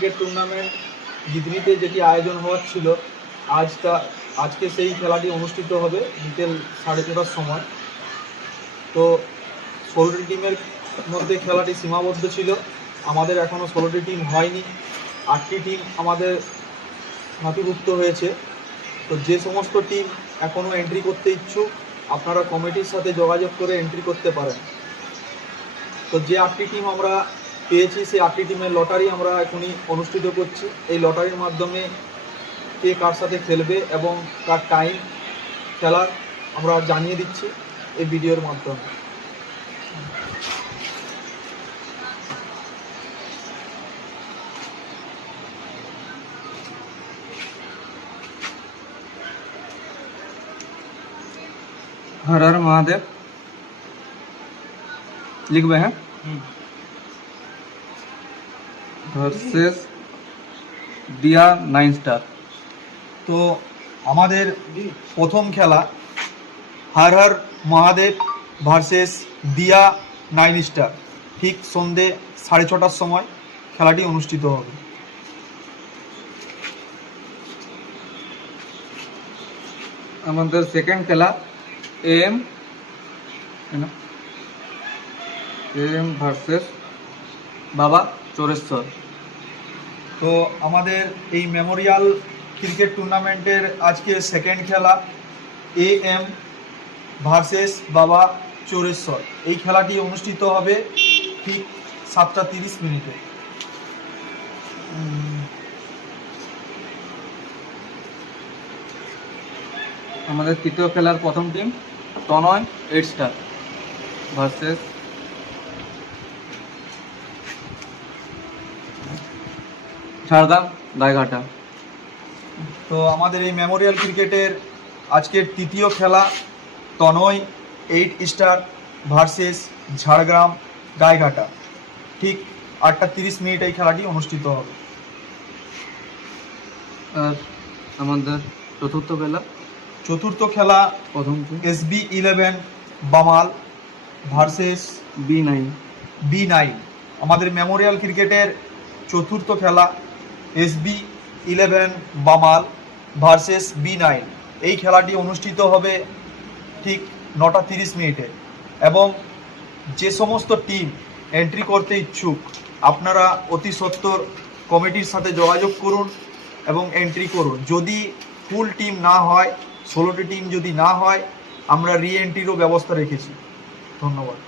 Cricket tournament গিদনিতে যেটি আয়োজন হওয়ার ছিল আজকে সেই খেলাটি অনুষ্ঠিত হবে বিকেল 4:30টার সময়। তো 16টি টিমের মধ্যে খেলাটি সীমাবদ্ধ ছিল। আমাদের এখনও 16টি টিম হয়নি, 8টি টিম আমাদের নথিভুক্ত হয়েছে। তো যে সমস্ত টিম এখনও এন্ট্রি করতে ইচ্ছুক আপনারা কমিটির সাথে যোগাযোগ করে এন্ট্রি করতে পারেন। তো যে 8টি টিম আমরা পেয়েছি সেই 8টি টিমের লটারি আমরা এখনই অনুষ্ঠিত করছি। এই লটারির মাধ্যমে কে কার সাথে খেলবে এবং কার টাইম খেলার আমরা জানিয়ে দিচ্ছি এই ভিডিওর মাধ্যমে। हर हर महादेव लिखबे हैं ভার্সেস দিয়া 9 স্টার। তো আমাদের প্রথম খেলা হর হর মহাদেব ভার্সেস দিয়া 9 স্টার, ঠিক সন্ধে 6:30টার সময় খেলাটি অনুষ্ঠিত হবে। আমাদের সেকেন্ড খেলা এম ভার্সেস বাবা চোরেশ্বর। তো আমাদের এই মেমোরিয়াল ক্রিকেট টুর্নামেন্টের আজকে সেকেন্ড খেলা AM ভার্সেস বাবা চোরেশ্বর। এই খেলাটি অনুষ্ঠিত হবে ঠিক 7:30 আমাদের তৃতীয় খেলার প্রথম টিম তনয় 8 স্টার ভার্সেস ঝাড়গ্রাম গাইঘাটা। তো আমাদের এই মেমোরিয়াল ক্রিকেটের আজকের তৃতীয় খেলা তনয় 8 স্টার ভার্সেস ঝাড়গ্রাম গাইঘাটা, ঠিক 8:30 এই খেলাটি অনুষ্ঠিত হবে। আর আমাদের চতুর্থ খেলা প্রথম টিম SB11 বামাল ভার্সেস B9। আমাদের মেমোরিয়াল ক্রিকেটের চতুর্থ খেলা SB11 বামাল ভার্সেস B9। এই খেলাটি অনুষ্ঠিত হবে ঠিক 9:30 এবং যে সমস্ত টিম এন্ট্রি করতে ইচ্ছুক আপনারা অতি সত্বর কমিটির সাথে যোগাযোগ করুন এবং এন্ট্রি করুন। যদি ফুল টিম না হয়, 16টি টিম যদি না হয়, আমরা রি এন্ট্রিরও ব্যবস্থা রেখেছি। ধন্যবাদ।